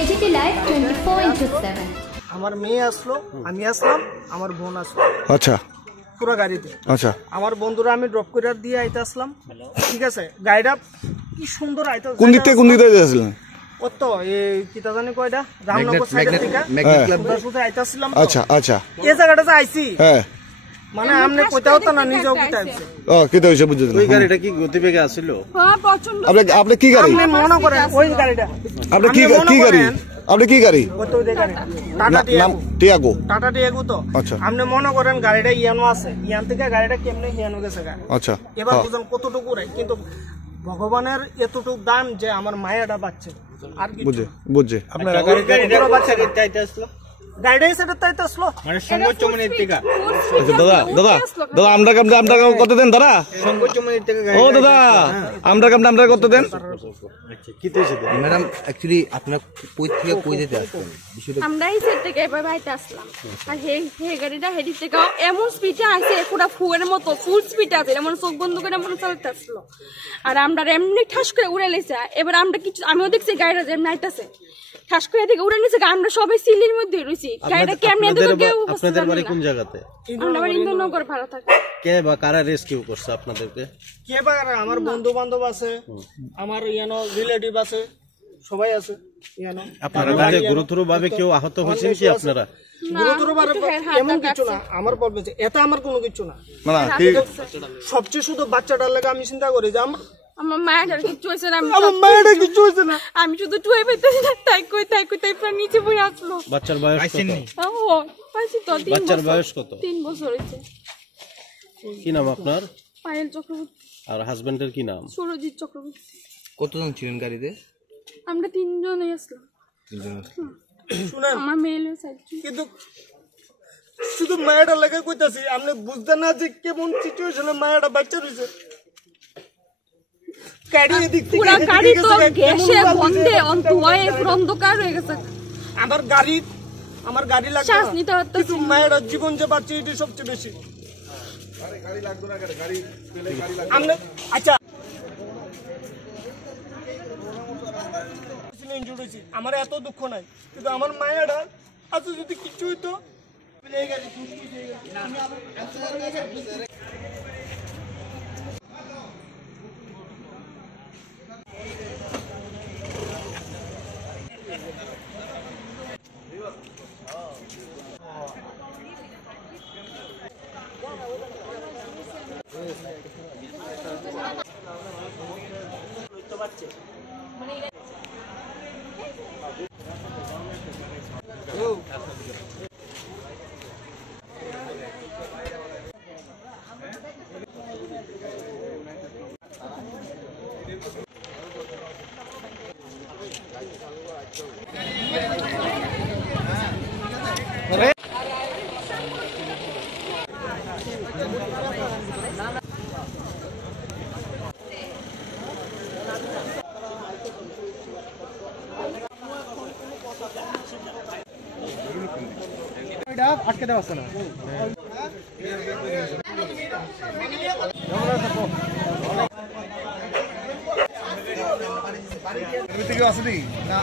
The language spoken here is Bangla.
এজিটি লাইভ 24/7 আমার মেয়ে আসলো, আমি আসলাম, আমার বোন আসলো। আচ্ছা, পুরো গাড়িতে। আচ্ছা, আমার বন্ধুরা আমি ড্রপ করে দিয়ে আইতে আসলাম। ঠিক আছে, গাড়িটা কি সুন্দর আইতে। কোন দিক থেকে যাচ্ছিলেন? ও তো এই কিতা জানি কয়টা রামনগর সাইড থেকে সুদা আইতে আসলাম। আচ্ছা আচ্ছা, এই জায়গাটাতে আইছি। হ্যাঁ, মানে আমনে কইতাও তো না, নিজেও কইতা আইছে। ও কিতা হইছে বুঝছেন? ওই গাড়িটা কি গতিবেগে আসছিল? হ্যাঁ, প্রচন্ড। আপনি কি গাড়ি? আপনি মনে করেন ওই গাড়িটা। আপনি কি গাড়ি? আপনি কি গাড়ি? ও তো ওই গাড়ি টাটা টিয়াগো। টাটা টিয়াগো তো। আচ্ছা, আপনি মনে করেন গাড়িটা ইয়ানো আছে, ইয়ান থেকে গাড়িটা কেমনে ইয়ানো গেছে গা। আচ্ছা, এবার বুঝুন কতটুকু রে, কিন্তু ভগবানের এতটুকু দান যে আমার মায়েরা বাচ্চা আর কি বুঝছে। আপনার গাড়িটা বাচ্চা চাইতে আসলো, গাড়িটা এসে তাইতে আসলো মানে সংগোচমনির থেকে। আচ্ছা দাদা, আমরা কত দেন দাদা? সংগোচমনির থেকে ও দাদা, আমরা কত দেন? আচ্ছা, কি হইছে ম্যাডাম? অ্যাকচুয়ালি আপনারা কই থেকে কই যেতে আসছেন? আমরা এই সেট থেকে এবার বাইতে আসলাম, আর হে গাড়িটা হেডি থেকে এমন স্পিডে আসে, পুরো ফুয়ের মতো ফুল স্পিডে আছে, এমন চোখ বন্ধ করে এমন চালাতে আসলো। আর আমরা এমনি ঠাস করে উড়ে লেছে। এবার আমরা কিছু, আমিও দেখছি গাড়িটা যেমন আইতাছে, ঠাস করে থেকে উড়ে নিছে। আমরা সবাই সিলির মধ্যে রয়েছি। গাড়িটা কেমনে কেউ আপনাদের বাড়ি কোন জায়গাতে? আমরা বাড়ি ইন্দ্রনগর ভাড়া থাকি। কে বা কারা রেস্কিউ করছে আপনাদেরকে? কে বা আমার বন্ধু বান্ধব আছে, আমার ইয়ানো রিলেটিভ আছে, সবাই আছে ইয়ানো। আপনারা গুরুতর ভাবে কেউ আহত হয়েছেন কি আপনারা? গুরুতর ভাবে এমন কিছু না, আমার বলবে যে এটা আমার কোনো কিছু না। না ঠিক, সবচেয়ে শুধু বাচ্চাটার লাগে আমি চিন্তা করি যে আমার মায়ের কিছু হয়েছে না, আমার মায়েরা কিছু হয়েছে না, আমি শুধু টুয়ে পেতেছি না। তাই পুরো নিচে বই আসলো। বাচ্চার বয়স কত? ও পাইছি তো 3 বাচ্চার বছর। বয়স কত? 3 বছর হয়েছে। কি নাম আপনার? পায়েল চক্রবর্তী। আর হাজবেন্ডের কি নাম? সুরজিৎ চক্রবর্তী। কতজন ছিলেন গাড়িতে? আমরা 3 জনই আসলাম। শুনেন আমার মেয়ে সাইড। কিন্তু শুধু মায়েরা লাগে কইতাছি, আপনি বুঝতেন না যে কেমন সিচুয়েশনে মায়েরা বাচ্চা রয়েছে। গাড়ি এদিক থেকে পুরো গাড়ি তো গ্যাসে বন্ধে অন্তয়ে অন্ধকার হয়ে গেছে। আমার গাড়ি লাগবে শ্বাস নিতে হচ্ছে। কিন্তু মায়েরা জীবন যে বাঁচছে এটা সবচেয়ে বেশি। আচ্ছা, আমার এত দুঃখ নাই, কিন্তু আমার মায়েরা আজ যদি কিছু হইতো। আটকে দেওয়া আছে না। আসেনি না।